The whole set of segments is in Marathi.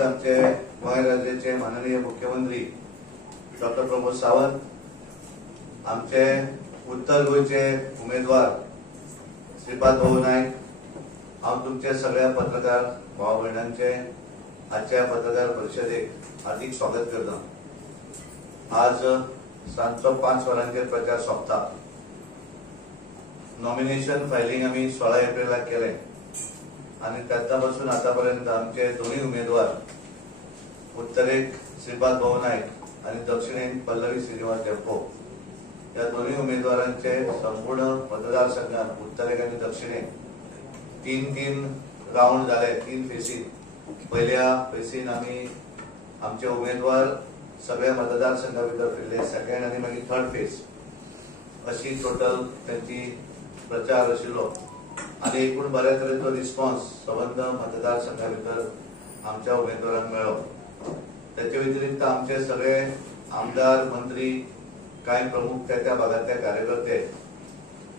उपस्थित आमचे गोंय राज्याचे माननीय मुख्यमंत्री डॉक्टर प्रमोद सावंत, आमचे उत्तर गोयचे उमेदवार श्रीपाद भाऊ नायक, हांव तुमचे सगळ्या पत्रकार भाव भयणांचे आजच्या पत्रकार परिषदेक हार्दिक स्वागत करता। आज सांजचो 5 वरांचेर प्रचार सोंपता। नॉमिनेशन फायलिंग आमी 16 एप्रिलाक केले आणि त्यापासून आतापर्यंत आमचे दोन्ही उमेदवार उत्तरेक श्रीपाद भाऊ नायक आणि दक्षिणेक पल्लवी श्रीनिवास देवको या दोन्ही उमेदवारांचे संपूर्ण मतदारसंघात उत्तरेक आणि दक्षिणेक 3 राउंड झाले, 3 फेसी। पहिल्या फेसीन आम्ही आमचे उमेदवार सगळ्या मतदारसंघा भितर फिरले, सेकंड आणि मागीर थर्ड फेज अशी टोटल त्यांची प्रचार आशिल्लो आणि एकूण बऱ्या तरेचो रिस्पॉन्स संबंध मतदारसंघा भितर आमच्या उमेदवारांक मेळ्ळो। त्याचे व्यतिरिक्त आमचे सगळे आमदार, मंत्री, कांय प्रमुख त्या भागातले कार्यकर्ते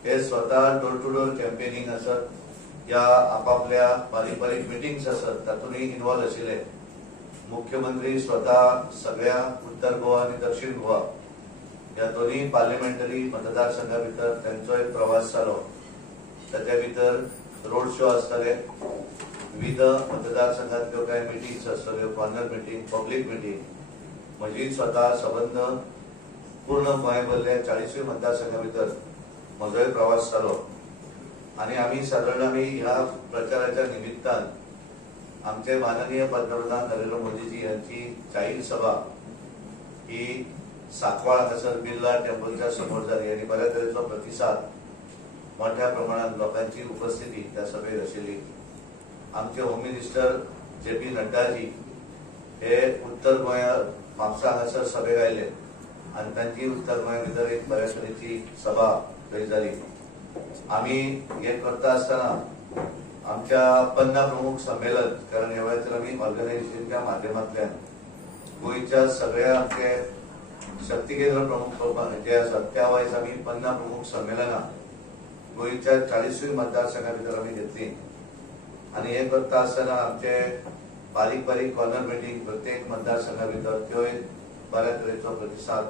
हे स्वतः डोर टू डोर कॅम्पेनिंग असत, या आपापल्या बारीक मिटिंग्स असत तातूंतय इन्वॉल्व आशिल्ले। मुख्यमंत्री स्वतः सगळ्या उत्तर गोवा आणि दक्षिण गोवा या दोन्ही पार्लिमेंटरी मतदारसंघा भितर त्यांचो एक प्रवास जालो। ताच्या भितर रोड शो आसतले, विविध मतदारसंघातल्यो कांय मिटिंग्स आसतल्यो, कॉर्नर मिटिंग, पब्लीक मिटिंग, म्हजी स्वतः संबंध पूर्ण गोंयभरले 40 मतदारसंघा भितर म्हजोय प्रवास जालो आणि आम्ही साधारण ह्या प्रचाराच्या निमित्तान आमचे माननीय पंतप्रधान नरेंद्र मोदीजी यांची जाहीर सभा ही साकवाळ हांगासर बिर्ला टेम्पलच्या समोर जाली आणि बऱ्या तरेचो प्रतिसाद, मोठ्या प्रमाणात लोकांची उपस्थिती त्या सभेत आशिल्ली। आमचे होम मिनिस्टर JP नड्डाजी हे उत्तर गोंयांत म्हापसा हांगासर सभेक आयले आणि तांची उत्तर गोंया भितर एक बऱ्या तरेची सभा थंय जाली। आम्ही हे करता आसतना आमच्या 50 प्रमुख संमेलन, कारण ह्या वेळाचेर आमी ऑर्गनायझेशनच्या माध्यमांतल्यान गोंयच्या सगळ्या आमचे शक्ती केंद्र प्रमुख जे आसात त्या वायज आमी 50 प्रमुख संमेलनां गोंयच्या 40 मतदारसंघा भितर आमी घेतली आणि हे करता आसतना आमचे बारीक कॉर्नर मिटिंग प्रत्येक मतदारसंघा भितर त्यो एक बऱ्या तरेचो प्रतिसाद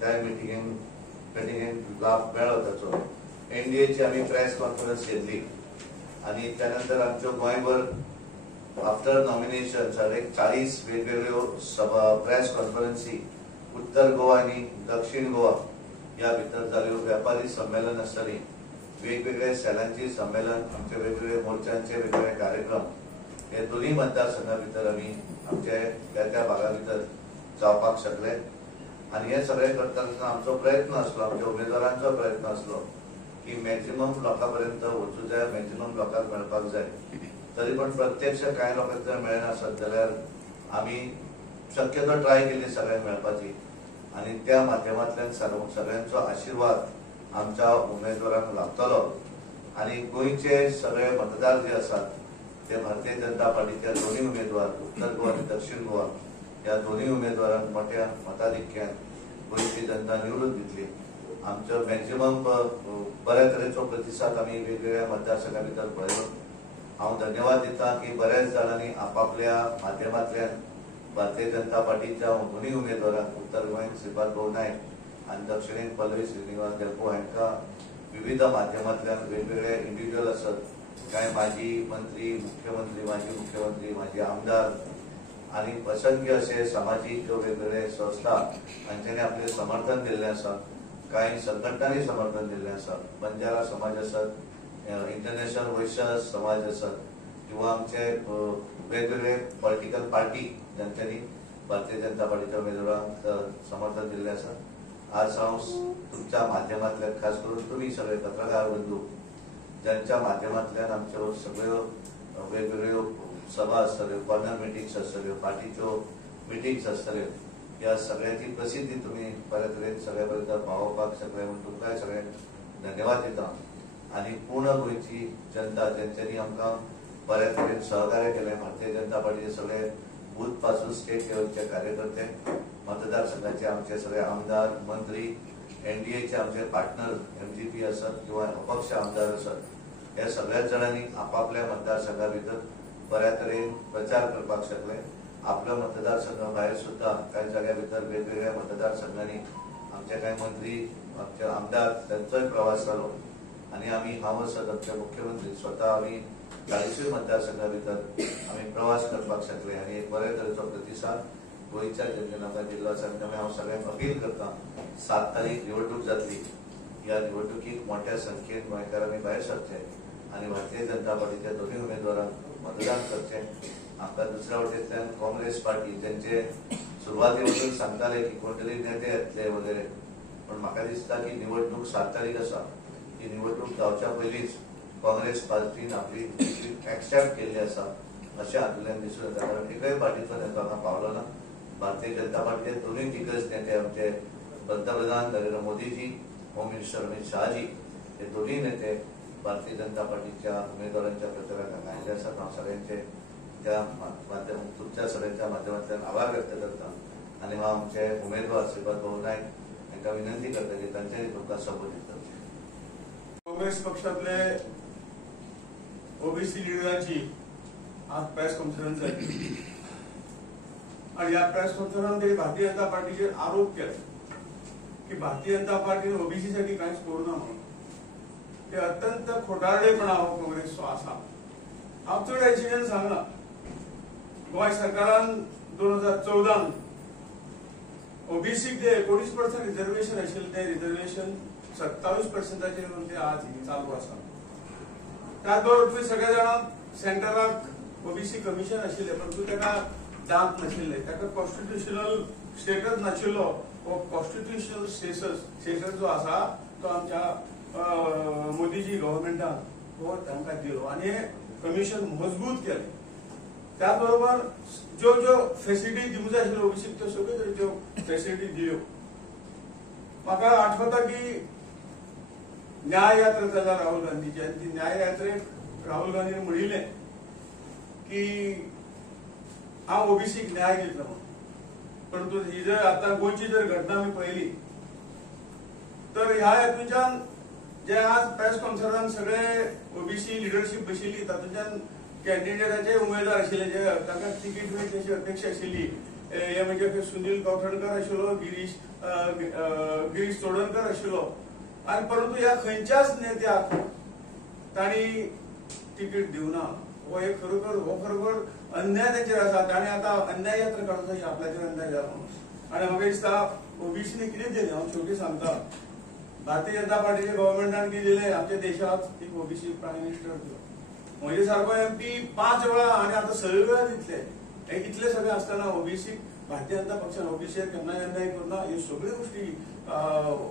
त्या मिटिंगेक लाभ मेळ्ळो। ताचो NDAची आमी प्रेस कॉन्फरन्स घेतली आणि त्यानंतर आमच्यो गोंयभर आफ्टर नॉमिनेशन 40 वेगवेगळ्यो सभा प्रेस कॉन्फरन्सी उत्तर गोवा आणि दक्षिण गोवा या भितर जाल्यो। व्यापारी संमेलन आसतली, वेगवेगळे सेलांची संमेलन, आमचे वेगवेगळे मोर्चांचे वेगवेगळे कार्यक्रम हे दोन्ही मतदारसंघा भितर आमी आमचे त्या भागा भितर जावपाक शकले आणि हे सगळे करतना आमचो प्रयत्न आसलो, आमच्या उमेदवारांचो प्रयत्न आसलो की मॅक्झिमम लोकांपर्यंत वचूंक जाय, मॅक्झिमम लोकांक मेळपाक जाय। तरी पण प्रत्यक्ष कांय लोकांक जर मेळना आसत जाल्यार आमी शक्यतो ट्राय केली सगळ्यांक मेळपाची आणि त्या माध्यमांतल्यान सगळ्यांचो आशीर्वाद आमच्या उमेदवारांक लाभतलो आणि गोंयचे सगळे मतदार जे आसात ते भारतीय जनता पार्टीच्या दोन्ही उमेदवार उत्तर गोवा आणि दक्षिण गोवा या दोन्ही उमेदवारांक मोठ्या मताधिक्यान गोंयची जनता निवडून दितली। आमचो मॅक्झिमम बऱ्या तरेचो प्रतिसाद आमी वेगवेगळ्या मतदारसंघा भितर पळयलो। हांव धन्यवाद दिता की बऱ्याच जाणांनी आपापल्या माध्यमांतल्यान भारतीय जनता पार्टीच्या दोन्ही उमेदवारांक उत्तर गोंयांत श्रीपाद भाऊ नायक आणि दक्षिणेक पल्लवी श्रीनिवास देवको हांकां विविध माध्यमांतल्यान वेगवेगळे इंडिव्हिज्युअल आसत, कांय माजी मंत्री, मुख्यमंत्री, माजी मुख्यमंत्री, माजी आमदार आणि असंख्य असे सामाजिक वेगवेगळे संस्था हांच्यांनी आपले समर्थन दिल्लें आसा। कांय संघटनांनी समर्थन दिल्लें आसा, बंजारा समाज आसत, इंटरनॅशनल वैश्य समाज आसत किंवा आमचे वेगवेगळे पॉलिटिकल पार्टी ज्यांच्यांनी भारतीय जनता पार्टीच्या उमेदवारांक समर्थन दिल्लें आसा। आज हांव तुमच्या माध्यमांतल्यान खास करून तुमी सगळे पत्रकार बंधू ज्यांच्या माध्यमांतल्यान आमच्यो सगळ्यो वेगवेगळ्यो सभा आसतल्यो, कॉर्नर मिटिंग्स आसतल्यो, पार्टीच्यो मिटिंग्स आसतल्यो, या सगळ्याची प्रसिद्धी तुम्ही बऱ्या तरेन सगळ्यापर्यंत पावोवपाक शकले म्हणून तुमकांय सगळ्यांक धन्यवाद दिता आणि पूर्ण गोंयची जनता ज्यांच्यांनी आमकां बऱ्या तरेन सहकार्य केलें, भारतीय जनता पार्टीचे सगळे बूथ पासून स्टेट लेवलचे कार्यकर्ते, मतदारसंघाचे आमचे सगळे आमदार, मंत्री, NDAचे आमचे पार्टनर MGP असत किंवा अपक्ष आमदार असत, या सगळ्याच जणांनी आपापल्या मतदारसंघा भितर बऱ्या तरेन प्रचार करपाक शकले आपल्या मतदारसंघा भायर सुद्धा काही जाग्या भितर वेगवेगळ्या मतदारसंघांनी आमचे काही मंत्री आमचे आमदार त्यांचोय प्रवास जालो आणि आम्ही हांव आसात आमचे मुख्यमंत्री स्वतः आम्ही 40 मतदारसंघा भितर आम्ही प्रवास करपाक शकले आणि एक बरे तरेचो प्रतिसाद गोयच्या जनतेन आमकां दिल्लो आसा. त्यामुळे हांव सगळ्यांक अपील करता 7 तारीख निवडणूक जातली. ह्या निवडणुकीक मोठ्या संख्येन गोंयकारांनी भायर सरचे आणि भारतीय जनता पार्टीच्या दोन्ही उमेदवारांक मतदान करचे. आमकां दुसऱ्या वटेंतल्यान काँग्रेस पार्टी ज्यांचे सुरवातेपासून सांगताले की कोणतरी नेते येतले वगैरे, पण म्हाका दिसता की निवडणूक 7 तारीख आसा. ही निवडणूक जावच्या पयलींच काँग्रेस पार्टीन आपली एक्सेप्ट केल्ली आसा अशें हातूंतल्यान दिसून येता. कारण एकय पार्टीचो नेतो हांगा पावलो ना. भारतीय जनता पार्टीचे दोनूय दिग्गज नेते आमचे पंतप्रधान नरेंद्र मोदीजी, होम मिनिस्टर अमित शहाजी हे दोन्ही नेते भारतीय जनता पार्टीच्या उमेदवारांच्या प्रचाराक हांगा आयिल्ले आसात. हांव सगळ्यांचे त्या माध्यम तुमच्या सगळ्यांच्या माध्यमांतल्यान आभार व्यक्त करता आणि हांव आमचे उमेदवार श्रीपाद भाऊ नायक हांकां विनंती करता की तांच्यानी तुमकां संबोधीत करचें. काँग्रेस पक्षातले ओबीसी लिडरांची आज प्रेस कॉन्फरन्स जाली आणि या प्रेस कॉन्फरन्सात भारतीय जनता पार्टीचेर आरोप केला की भारतीय जनता पार्टीने ओबीसी साठी कांयच करूना म्हणून. हे अत्यंत खोटारडेपणा हो काँग्रेसचो आसा. हांव चड एक्सिडेंट सांगना. गोंय सरकारान 2014 ओबीसीक जे 19% रिजर्वेशन आशिल्लें तें रिजर्वेशन 27% करून ते आज चालू आसा. त्याच बरोबर तुम्ही सगळ्या जाणांक सेंटराक ओबीसी कमिशन आशिल्लें, परंतु ताका जांच नाशिल्लें, ताका कॉन्स्टिट्युशनल स्टेटस नाशिल्लो. हो कॉन्स्टिट्युशनल स्टेटस जो आसा तो आमच्या मोदीजी गव्हर्नमेंटान हो तांकां दिलो आणि हे कमिशन मजबूत केलें. त्याच बरोबर ज्यो ज्यो फॅसिलिटी दिवंक जाय आशिल्ल्यो ओबीसीक त्यो सगळ्यो तरेच्यो फॅसिलिटी दिल्यो. म्हाका आठवता की न्याय यात्रा जाल्या राहुल गांधीची आणि ती न्याय यात्रेक राहुल गांधीन म्हणिल्लें की हांव ओबीसीक न्याय दितलो म्हणून. परंतु ही जर आता गोंयची जर घटना आमी पळयली तर ह्या हेतूच्यान जे आज प्रेस कॉन्फरन्स सगळे ओबीसी लिडरशीप बशिल्ली तातूंतल्यान कॅन्डिडेटाचे उमेदवार आशिल्ले जे तांकां तिकीट मेळची अशी अपेक्षा आशिल्ली. हे म्हणजे सुनील कौठणकर आशिल्लो, गिरीश चोडणकर आशिल्लो, आणि परंतु ह्या खंयच्याच नेत्याक तांणी तिकीट दिवना. हो एक खरोखर अन्याय तेंचेर आसा. ताणें आतां अन्याय यात्रा काडून ही आपल्याचेर अन्याय जाला म्हणून. आनी म्हाका दिसता ओबीसीने कितें दिलें हांव शेवटी सांगता. भारतीय जनता पार्टीच्या गव्हर्नमेंटान कितें दिलें, आमच्या देशाक एक ओबीसी प्रायम मिनिस्टर दिलो. म्हजे सारको MP 5 वेळा आणि आता 6 वेळा दितले. हे इतले सगळे असताना ओबीसी भारतीय जनता पक्षान ओबीसीर केन्नाय अन्याय करना. ह्यो सगळ्यो गोष्टी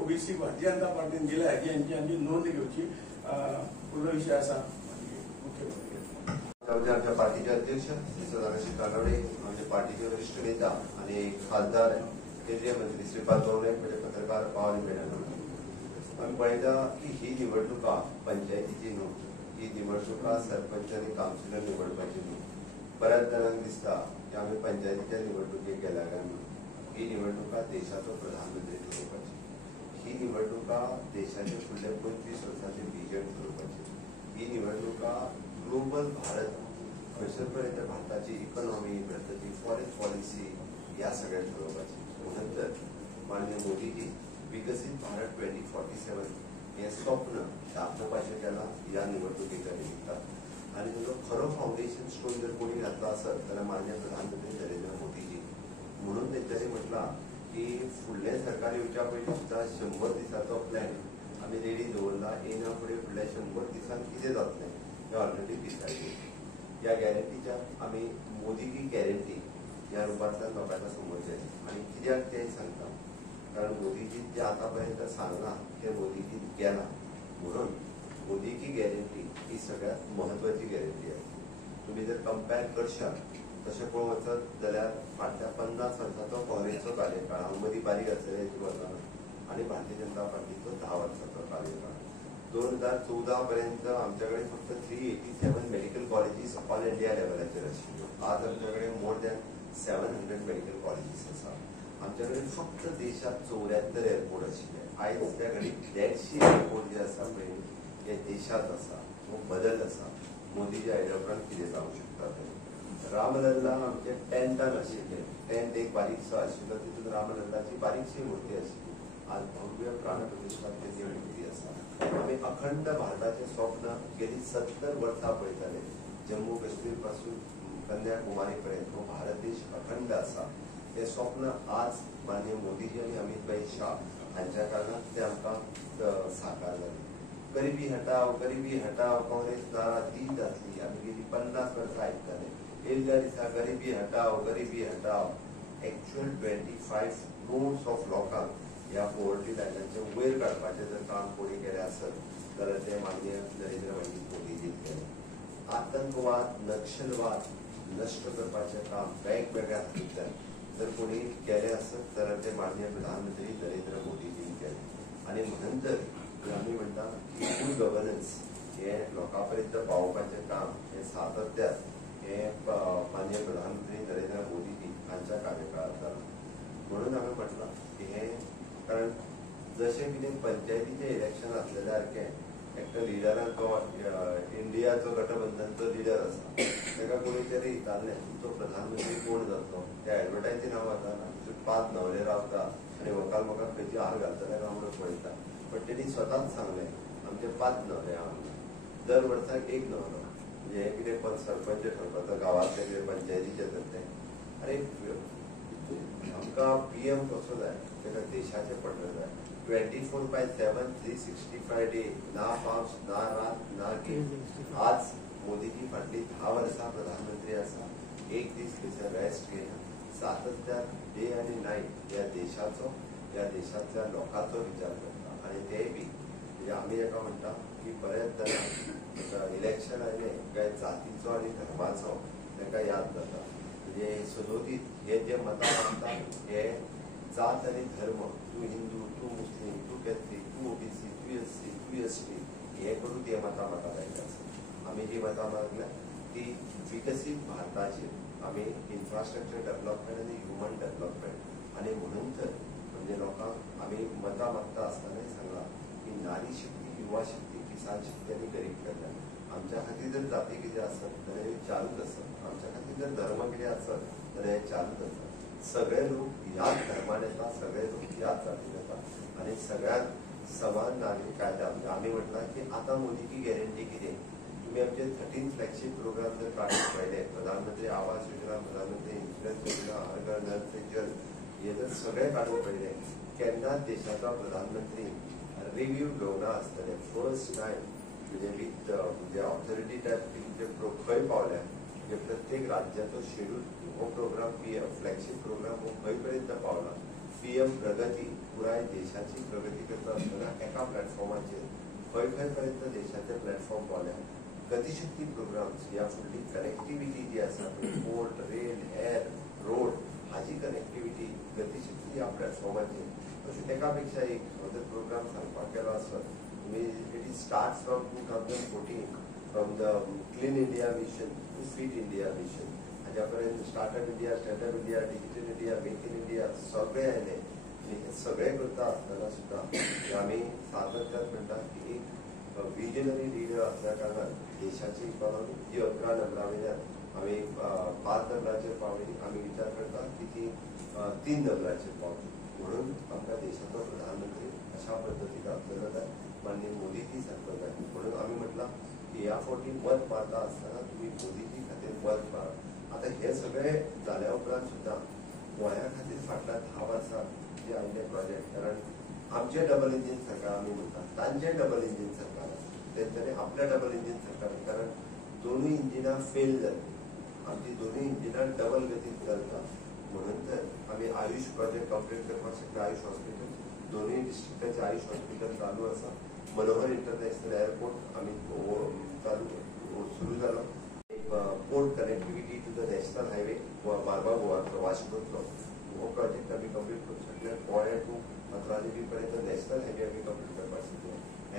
ओबीसी भारतीय जनता पार्टीन दिल्या हाची हांची नोंद घेवची पूर्ण विषय आसा. आमच्या पार्टीचे अध्यक्ष सदानंद कानडे, आमच्या पार्टीचे वरिष्ठ नेता आणि खासदार केंद्रीय मंत्री श्रीपाद भाऊ नायक, म्हणजे पत्रकार पावले मेळ्ळा. आम्ही पळयता की ही निवडणुका पंचायतीची न्हू, ही निवडणुका सरपंच आणि कावन्सिलर निवडपाची न्हू. बऱ्याच जाणांक दिसता की आम्ही पंचायतीच्या निवडणुकेक गेल्या काय म्हणून. ही निवडणुका देशाचो प्रधानमंत्री ठरवपाची. ही निवडणुका देशाचे फुडले 25 वर्सांचे विजन ठरवपाची. ही निवडणुका ग्लोबल भारत खंयसर भारताची इकॉनॉमी, भारताची फॉरेन पॉलिसी या सगळ्या ठरवपाची. नंतर माननीय मोदीजी विकसित भारत 2047 हे स्वप्न दाखोवपाचें केलां ह्या निवडणुकीच्या निमित्तान. आनी ताजो खरो फावंडेशन स्टोन जर कोणी घातलो आसत जाल्यार माननीय प्रधानमंत्री नरेंद्र मोदीजी. म्हणून तेंच्यांनी म्हटलां की फुडलें सरकार येवच्या पयलीं सुद्दां 100 दिसाचो प्लॅन आमी रेडी दवरला. येना फुडें फुडल्या 100 दिसान कितें जातलें हें ऑलरेडी डिसायड. ह्या गॅरंटीच्या आमी मोदी की गॅरंटी ह्या रुपांतल्यान लोकांच्या समोर केली. आनी कित्याक तें सांगता कारण मोदीजी ते आतापर्यंत सांगना ते मोदीजी गेला. म्हणून मोदी की गॅरंटी ही सगळ्यात महत्वाची गॅरंटी आहे. तुम्ही जर कंपेअर करशात तशें पळोवंक वचत जाल्यार फाटल्या 50 वर्सांचो काँग्रेसचो कार्यकाळ हांव मदीं बारीक आसलें हेची वचना आनी भारतीय जनता पार्टीचो 10 वर्सांचो कार्यकाळ. 2014 पर्यंत आमच्या कडेन फक्त 387 मेडिकल कॉलेजीस ऑल इंडिया लेवलाचेर आशिल्ल्यो. आज आमच्या कडेन मोर दॅन 700 मेडिकल कॉलेजीस आसा. आमच्या कडेन फक्त देशात 74 एअरपोर्ट आशिल्ले. आयज त्या कडेन 150 एअरपोर्ट जे आसा पळय हे देशात आसा. हो बदल आसा. मोदीजी आयल्या उपरांत कितें जावंक शकता ते. रामलल्ला आमचे टेंटान आशिल्ले. टेंट एक बारीकसो आशिल्लो, तितून रामलल्लाची बारीकशी मूर्ती आशिल्ली. आज भव्य प्राणप्रतिष्ठापन देवळी मूर्ती आसा. आमी अखंड भारताचे स्वप्न गेली 70 वर्सां पळयताले. जम्मू काश्मीर पासून कन्याकुमारी पर्यंत हो भारत देश अखंड आसा. हे स्वप्न आज माननीय मोदीजी आणि अमित भाई शाह हांच्या कारणान ते आमकां साकार जालें. गरिबी हटाव काँग्रेस नारा ती जातली. आमी गेली 50 वर्सां आयकताले. येयल्या दिसा गरिबी हटाव. एक्चुअल 25 crores ऑफ लोकांक ह्या पॉवर्टी लायनाचे वयर काडपाचें जर काम कोणी केलें आसत जाल्यार ते माननीय नरेंद्र मोदीजीन केलें. आतंकवाद, नक्षलवाद नष्ट करपाचें काम वेगवेगळ्या हातूंतल्यान जर कोणी केलें आसत जाल्यार ते माननीय प्रधानमंत्री नरेंद्र मोदीजीन केलें. आनी म्हणून तर आमी म्हणटा की गुड गव्हर्नन्स हे लोकां पर्यंत पावोवपाचें काम हे सातत्यान हे माननीय प्रधानमंत्री नरेंद्र मोदीजी हांच्या कार्यकाळांत जालां. म्हणून आमी म्हटलां की हे कारण जशें कितें पंचायतीचें इलेक्शन आसलेल्या सारकें एकट्या लिडरान तो इंडियाचो गठबंधनचो लिडर आसा, ताका कोणी तरी हितारलें तुमचो प्रधानमंत्री कोण जातलो. त्या एडवर्टायजीन हांव वताना तितून 5 न्हवरे रावता आनी म्हाका खंयची हार घालतले काय म्हणून पळयता. पण तेणी स्वताच सांगलें आमचे 5 न्हवरे आहा. दर वर्साक एक न्हवरो म्हणजे हे कितें सरपंच ठरपाचो गांवांतले कितें पंचायतीचे तर तें. आनी आमकां PM कसो जाय ताका देशाचें पडलें जाय. 24/7 365 डे, ना पावस ना रात ना गेम. आज मोदीजी फाटली 10 वर्सां प्रधानमंत्री आसा. एक दीस थंयसर रेस्ट घेयना. सातत्यान डे आनी नायट ह्या देशांतल्या लोकांचो विचार करता. आनी तेय बी म्हणजे आमी एका म्हणटा की बरेच जाणां इलेक्शन आयलें काय जातीचो आनी धर्माचो ताका याद जाता. म्हणजे सदोदीत हे जे मतां मागतात हे जात आनी धर्म, तूं हिंदू, तूं मुस्लीम, तूं कॅथलीक, तूं OBC, तूं SC, तूं ST हे करून ती मतां म्हाका लायल्या आसा. आमी जी मतां मागल्या ती विकसीत भारताचेर आमी इन्फ्रास्ट्रक्चर डेव्हलपमेंट आनी ह्युमन डेव्हलपमेंट. आनी म्हणून तर म्हणजे लोकांक आमी मतां मागता आसतनाय सांगलां की नारी शक्ती, युवा शक्ती, किसान शक्ती आनी गरीब कल्याण. आमच्या खातीर जर जाती कितें आसत जाल्यार हे चालूच आसत. आमच्या खातीर जर धर्म कितें आसत जाल्यार हे चालूच आसत. सगळे लोक ह्याच धर्मान येतात, सगळे लोक ह्याच जातीन येतात आनी सगळ्यात समान नागरीक कायदा. आमी म्हटलां की आतां मोदीची गॅरंटी कितें. तुम्ही आमचे 13 फ्लॅगशीप प्रोग्राम जर काढून पळयले, प्रधानमंत्री आवास योजना, प्रधानमंत्री इन्शुरन्स योजना, हर घर नल से जल, हे जर सगळे काढून पळयले केन्नाच देशाचा प्रधानमंत्री रिव्ह्यू घेवना आसतले. फर्स्ट टायम म्हणजे विथ म्हणजे ऑथॉरिटी टायप खंय पावल्या म्हणजे प्रत्येक राज्याचो शेड्यूल हो प्रोग्राम फ्लॅगशीप प्रोग्राम हो खंय पर्यंत पावला. PM प्रगती पुराय देशाची प्रगती करता आसतना एका प्लॅटफॉर्माचेर खंय पर्यंत देशाचे प्लॅटफॉर्म पावल्या. गतिशक्ती प्रोग्राम्स ह्या फुडली कनेक्टिविटी जी आसा पोर्ट, रेल, एअर, रोड हाची कनेक्टिविटी गतिशक्ती ह्या प्लॅटफॉर्माचेर अशें एका पेक्षा एक जर प्रोग्राम सांगपाक गेलो आसत it start from 2014 from the clean India mission to fit India mission. हाच्या पर्यंत startup India, digital India, make in India सगळे आयले. हे सगळे करता आसतना सुद्दां आमी सातत्यान म्हणटा की एक विजनरी लिडर असल्या कारणान देशाची इकॉनॉमी जी 11 नंबरा वयल्यान आमी 5 नंबराचेर पावली. आमी विचार करता की ती 3 नंबराचेर पावली. म्हणून आमकां देशाचो प्रधानमंत्री अशा पद्दतीन आसलो जाय, माननीय मोदीजी सारको जाय. म्हणून आमी म्हटलां की ह्या फावटी मत मारता आसतना तुमी मोदीजी खातीर मत मारा. आता हे सगळे जाल्या उपरांत सुद्दां गोंया खातीर फाटल्या 10 वर्सां जे आयिल्ले प्रोजेक्ट, कारण आमचे डबल इंजीन सरकार आमी म्हणटा, तांचे डबल इंजीन सरकार आसा, तेंच्यांनी आपल्या डबल इंजीन सरकार, कारण दोनूय इंजिनां फेल जाली. आमची दोनूय इंजिनां डबल गतीन चलता. म्हणून तर आमी आयुष प्रोजेक्ट कंप्लीट करपाक शकले. आयुष हॉस्पिटल दोनूय डिस्ट्रिक्टाचे आयुष हॉस्पिटल चालू आसा. मनोहर इंटरनॅशनल एअरपोर्ट आमी सुरू जालो. Port connectivity to the national highway मारबा गोवाचो वास्कोचो हो प्रोजेक्ट आमी कंप्लीट करूंक शकले. गोंया टू अकरादेवी पर्यंत नॅशनल हायवे आमी कंप्लीट करपाक शकले.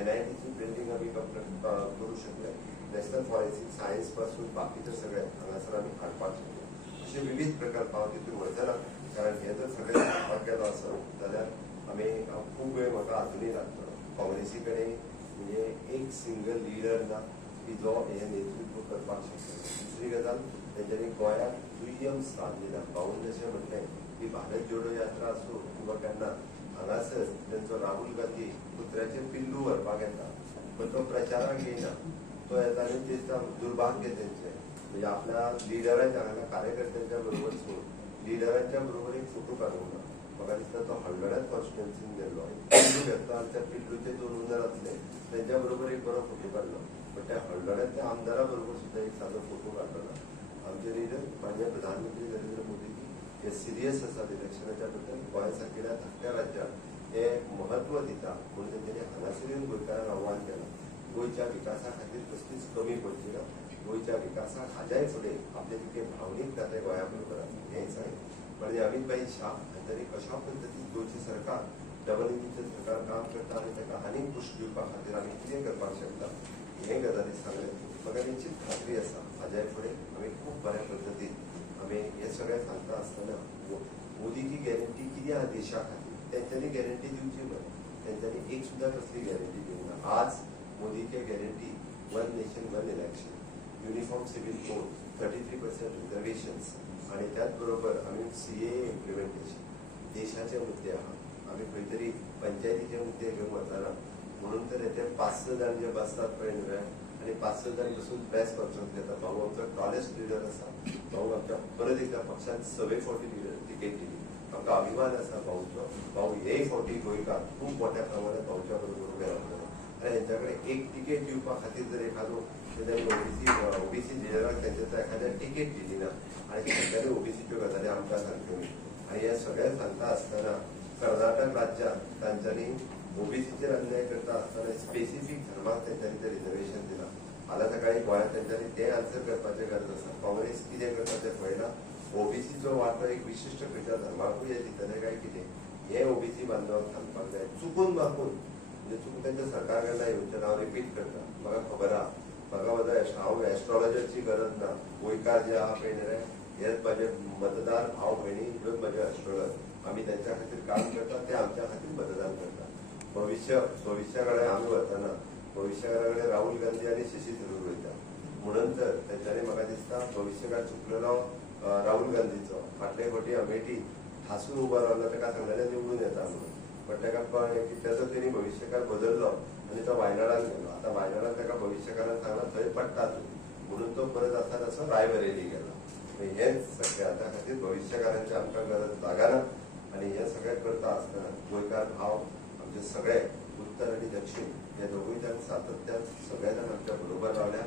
NITची बिल्डींग आमी कंप्लीट करूंक शकले. नॅशनल फॉरेन्सिक सायन्स पासून बाकीचे सगळे हांगासर आमी हाडपाक शकले. अशे विविध प्रकल्प हांव तितून वचना, कारण हे जर सगळे हाडपाक गेलो आसत जाल्यार आमी खूब वेळ म्हाका आजुनूय लागतलो. काँग्रेसी कडेन म्हणजे एक सिंगल लिडर ना की जो हे नेतृत्व करपाक शकता. दुसरी गजाल त्यांच्यानी गोंयाक दुय्यम स्थान दिला. भाऊन जशें म्हटलें की भारत जोडो यात्रा आसूं किंवा केन्ना हांगासर त्यांचो राहुल गांधी कुत्र्याचें पिल्लू व्हरपाक येता, पण तो प्रचाराक येना. तो येता आनी दिसता दुर्भाग्य तेंचें, म्हणजे आपल्या लिडरांच्या हांगा कार्यकर्त्यांच्या बरोबर सोड लिडरांच्या बरोबर एक फोटो काडूंक ना. म्हाका दिसता तो हळडण्यात कॉन्स्टिट्युन्सीन गेल्लो. पिल्लू घेतलो आनी त्या पिल्लूचे 2 उंदर आसले त्यांच्या बरोबर एक बरो फोटो काडलो, पण त्या हळडण्यातल्या आमदारा बरोबर सुद्धा एक सादो फोटो काडलो ना. आमचे लिडर माननीय प्रधानमंत्री नरेंद्र मोदी हे सिरियस आसात इलेक्शनाच्या बद्दल. गोंयासारख्या धाकट्या राज्याक हे महत्व दिता म्हणून तेंच्यांनी हांगासर येवन गोंयकारांक आव्हान केलां. गोंयच्या विकासा खातीर कसलीच कमी पडची ना. गोंयच्या विकासाक हाज्याय फुडें आपले तितके भावनीक नाते गोंया बरोबर आसा हेंय सांगलें. म्हणजे अमितभाई शाह हांच्यानी कशा पद्दतीन गोंयचें सरकार डबल इंजिनचें सरकार काम करता आनी ताका आनीक पुश दिवपा खातीर आमी कितें करपाक शकता हे गजाली सांगले. म्हाका निश्चित खात्री आसा हाज्याय फुडें आमी खूब बऱ्या पद्दतीन आमी हे सगळें सांगता आसतना मोदी की गॅरंटी कितें आहा देशा खातीर तेंच्यांनी गॅरंटी दिवची न्हय. तेंच्यांनी एक सुद्दां कसली गॅरंटी दिवंक ना. आज मोदीचे guarantee 1 nation 1 election, uniform civil code, 33% reservations आणि त्याच बरोबर आमी CAA इम्प्लिमेंटेशन देशाचे मुद्दे आहात. आमी खंय तरी पंचायतीचे मुद्दे घेवंक वचना म्हणून तर येते 5-6 जाण जे बसतात पळय न्हय आनी 5-6 जाण बसून प्रेस कॉन्फरन्स घेतात. भाऊ आमचो टॉलेस्ट लिडर आसा. भाऊ आमच्या परत एकदा पक्षान 6 फावटी तिकेट दिली. आमकां अभिमान आसा भाऊचो. भाऊ हे फावटी गोंयकार खूब मोठ्या प्रमाणात भाऊच्या बरोबर उबे रावतले आनी हेंच्या कडेन एक तिकेट दिवपा खातीर जर एखादो ओबीसी लिडराक तेंच्या एखाद्या तिकेट दिली ना आनी तेंच्यांनी ओबीसीच्यो गजाली आमकां सांगच्यो. आनी हे सगळें सांगता आसतना कर्नाटक राज्यांत तांच्यांनी ओबीसीचेर अन्याय करता आसतना स्पेसिफीक धर्माक तेंच्यांनी ते रिजर्वेशन दिलां. फाल्यां सकाळी गोंयांत तेंच्यांनी तें आन्सर करपाचें गरज आसा. काँग्रेस कितें करता तें पळयलां. ओबीसीचो वाटो एक विशिश्ट खंयच्या धर्माकूय हे दितले काय कितें हे ओबीसी बांदवांक सांगपाक जाय. चुकून मागून म्हणजे चुकून तेंच्या सरकार कडल्यान येवचें ना. हांव रिपीट करता, म्हाका खबर आहा. म्हाका म्हजो हांव एस्ट्रॉलॉजरची गरज ना. गोंयकार जे आहा पळय न्हय हेच म्हाजे मतदार भाव भयणी ह्योच म्हजे एस्ट्रॉलॉजर. आमी तेंच्या खातीर काम करता, ते आमच्या खातीर मतदान करता. भविश्या कडेन आमी वतना भविश्या कडेन राहुल गांधी आनी शशी थरूर वयता. म्हणून तर तेंच्यांनी म्हाका दिसता भविश्यकाळ चुकलेलो राहुल गांधीचो. फाटले फावटी अमेठी ठासून उबो रावलो ताका सांगलेलें निवडून येता म्हणून, पण ताका कळ्ळें की तेचो तेणी भविश्यकाळ बदललो आनी तो वायनाडाक गेलो. आतां वायनाडाक ताका भविश्यकाळान सांगलां थंय पडटा तूं म्हणून तो परत आसा तसो रायबरेली गेला. हेंच सगळें आतां खातीर भविश्यकाळांची आमकां गरज लागना. आनी हें सगळें करता आसतना गोंयकार भाव आमचे सगळे उत्तर आनी दक्षिण हे दोगूय जाण सातत्यान सगळे जाण आमच्या बरोबर रावल्या.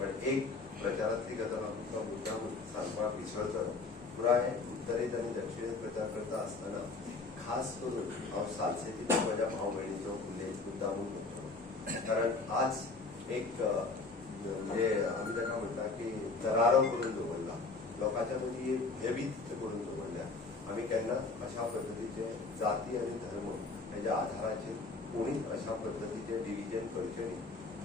पण एक प्रचारांतली गजाल आमकां मुद्दाम सांगपाक विसरचो ना. पुराय उत्तरेत आनी दक्षिणेत प्रचार करता आसतना खास करून हांव सालसेतीच्या म्हज्या भाव भयणीचो उल्लेख मुद्दामून करतलो. कारण आज एक म्हणजे आमी ताका म्हणटा की दरारो करून दवरला. लोकांच्या मदीं एक भयभीत करून दवरल्या. आमी केन्नाच अशा पद्दतीचे जाती आनी धर्म हेज्या आधाराचेर कोणीच अशा पद्दतीचे डिविजन करचें न्ही.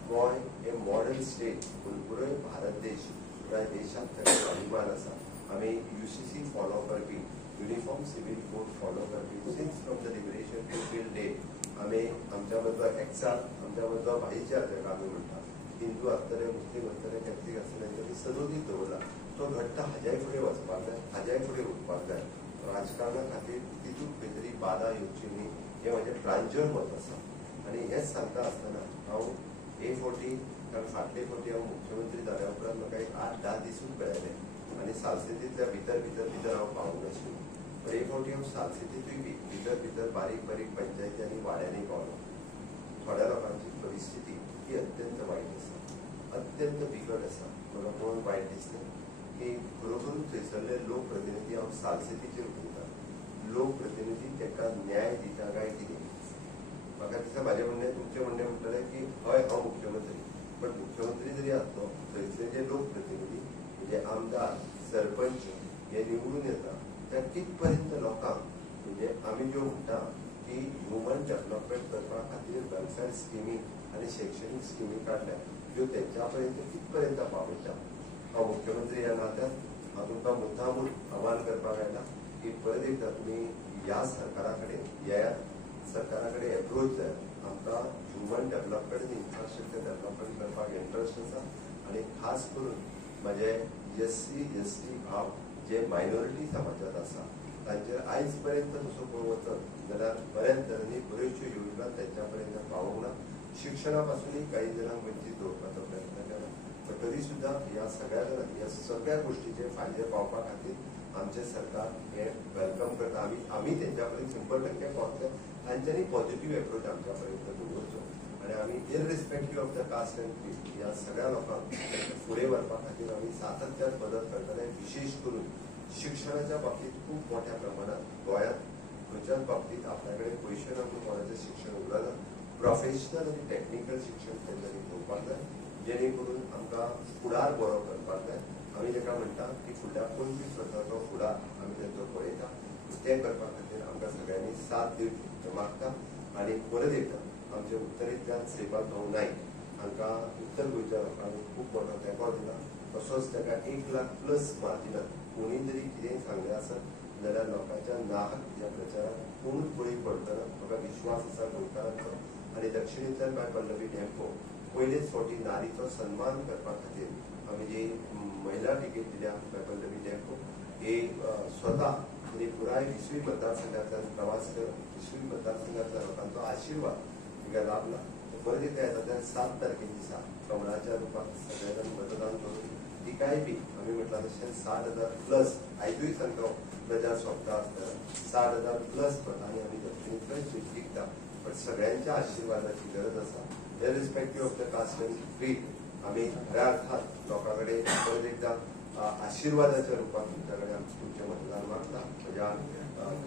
गोंय हे मॉडर्न स्टेट पुराय भारत देश पुराय देशांत ताचो अभिमान आसा. आमी UCC फॉलो करपी युनिफॉर्म सिव्हिल कोड फॉलो करपी since from the liberation till date आमी आमच्या मदलो एक्साल आमच्या मदलो भाईचार जाका आमी म्हणटा हिंदू आसतले मुस्लीम आसतले कॅथलीक आसतले तांच्यानी सदोदीत दवरला. तो घट्ट हाज्याय फुडें वचपाक जाय, हाज्याय फुडें उठपाक जाय. राजकारणा खातीर तितून खंय तरी बाधा येवची न्ही हें म्हजें प्रांजळ मत आसा. आनी हेंच सांगता आसतना हांव हे फावटी कारण फाटले फावटी हांव मुख्यमंत्री जाल्या उपरांत म्हाका एक 8-10 दिसूच मेळ्ळे आनी सालसेतींतल्या भितर हांव पावूंक नाशिल्लो. पण हे फावटी हांव सालसेतींतूय भितर बारीक पंचायती आनी वाड्यांनी पावलो. थोड्या लोकांची परिस्थिती ही अत्यंत वायट आसा, अत्यंत बिकट आसा. म्हाका पळोवन वायट दिसलें की खरोखरूच थंयसरले लोकप्रतिनिधी हांव सालसेतीचेर उलयता. लोकप्रतिनिधी ताका न्याय दिता काय कितें. म्हाका दिसता म्हाजें म्हणणें तुमचें म्हणणें म्हणटलें की हय हांव मुख्यमंत्री, पण मुख्यमंत्री जरी आसलो थंयसरले जे लोकप्रतिनिधी म्हणजे आमदार सरपंच हे निवडून येता त्या कितपर्यंत लोकांक म्हणजे आमी ज्यो म्हणटा की ह्युमन डेव्हलपमेंट करपा खातीर वेलफेअर स्किमी आनी शैक्षणीक स्किमी काडल्या त्यो तेंच्या पर्यंत कितपर्यंत पावयता. हांव मुख्यमंत्री ह्या नात्यान हांव तुमकां मुद्दामून आव्हान करपाक आयला की परत एकदा तुमी ह्या सरकारा कडेन ह्या सरकारा कडेन एप्रोच जाय. आमकां ह्युमन डेव्हलपमेंट आनी इन्फ्रास्ट्रक्चर डेव्हलपमेंट करपाक इंट्रस्ट आसा आनी खास करून म्हाजे SC ST भाव जे मायनॉरिटी समाजात आसा तांचेर आयज पर्यंत तसो पळोवंक वचत जाल्यार बऱ्याच तरांनी बऱ्योचश्यो योजना त्यांच्या पर्यंत पावूंक ना. शिक्षणापासूनही काही जणांक वंचित दवरपाचो प्रयत्न केला. पण तरी सुद्धा ह्या सगळ्या गोष्टीचे फायदे पावपा खातीर आमचे सरकार हे वेलकम करता. आम्ही त्यांच्या पर्यंत 100% पावतले. तांच्यांनी पॉझिटिव्ह एप्रोच आमच्या पर्यंत दवरचो आणि आम्ही इररिस्पेक्टिव्ह ऑफ द कास्ट अँड क्रीड ह्या सगळ्या लोकांक फुडें व्हरपा खातीर आम्ही सातत्यान मदत करतले. विशेष करून शिक्षणाच्या बाबतीत खूप मोठ्या प्रमाणात गोंयांत खंयच्याच बाबतीत आपल्याकडे पयशे ना म्हणून कोणाचें शिक्षण उरना. प्रोफेशनल आनी टेक्निकल शिक्षण तेंच्यांनी घेवपाक जाय जेणे करून आमकां फुडार बरो करपाक जाय. आमी जेका म्हणटा की फुडल्या 25 वर्सांचो फुडार आमी तेंचो पळयता. ते करपा खातीर आमकां सगळ्यांनी साथ दिवची मागता. आनी परत एकदा आमचे उत्तरेंतल्यान श्रीपाद भाऊ नायक हांकां उत्तर गोंयच्या लोकांनी खूब मोठो तेंको दिला. तसोच ताका 1 लाख प्लस मार्जिनात कोणी जरी कितेंय सांगलें आसत जाल्यार लोकांच्या नाहक ह्या प्रचाराक कोणूच बळी पडटना म्हाका विश्वास आसा गोंयकारांचो. आनी दक्षिणेंतल्यान बाय पल्लवी टेम्पो पयलेच फावटी नारीचो सन्मान करपा खातीर आमी जी महिला तिकेट दिल्या बाय पल्लवी टेम्पो हे स्वता म्हणजे पुराय 20वी मतदारसंघांतल्यान प्रवास केलो. 20वी मतदारसंघांतल्या लोकांचो आशिर्वाद तिका लाभला. परत एकदा येता 7 तारखेच्या दिसा कमळाच्या रुपात सगळे जाण मतदान करून तिकाय बी आमी म्हटलां तशें 60,000 प्लस आयजूय सांगता प्रचार सोंपता आसतना 60,000 प्लस मतांनी आमी दक्षिणेंतल्यान सीट जिखता. पण सगळ्यांच्या आशिर्वादाची गरज आसा. इररिस्पेक्टिव्ह ऑफ द कास्ट अँड क्रीड आमी खऱ्या अर्थात लोकां कडेन परत एकदा आशिर्वादाच्या रुपात तुमच्या कडेन तुमचें मतदान मागता. म्हज्या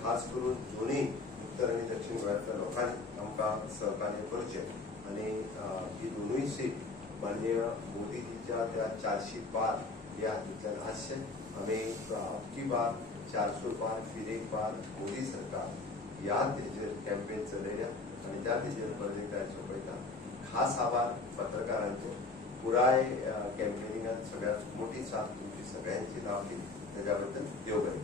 खास करून दोनूय उत्तर आनी दक्षिण गोंयांतल्या लोकांनी आमकां सहकार्य करचें आनी ही दोनूय सीट माननीय मोदीजीच्या त्या 400 पार ह्या हातूंतल्यान आसचें. आमी अबकी बार 400 पार फिर एक बार मोदी सरकार ह्या तेजेर कॅम्पेन चलयल्या आनी त्या तेजेर परत एकदा सोंपयता. खास आभार पत्रकारांचे. पुराय कॅम्पेनिंगात सगळ्यात मोठी साथ तुमची सगळ्यांची लावली त्याच्या बद्दल देव बरें.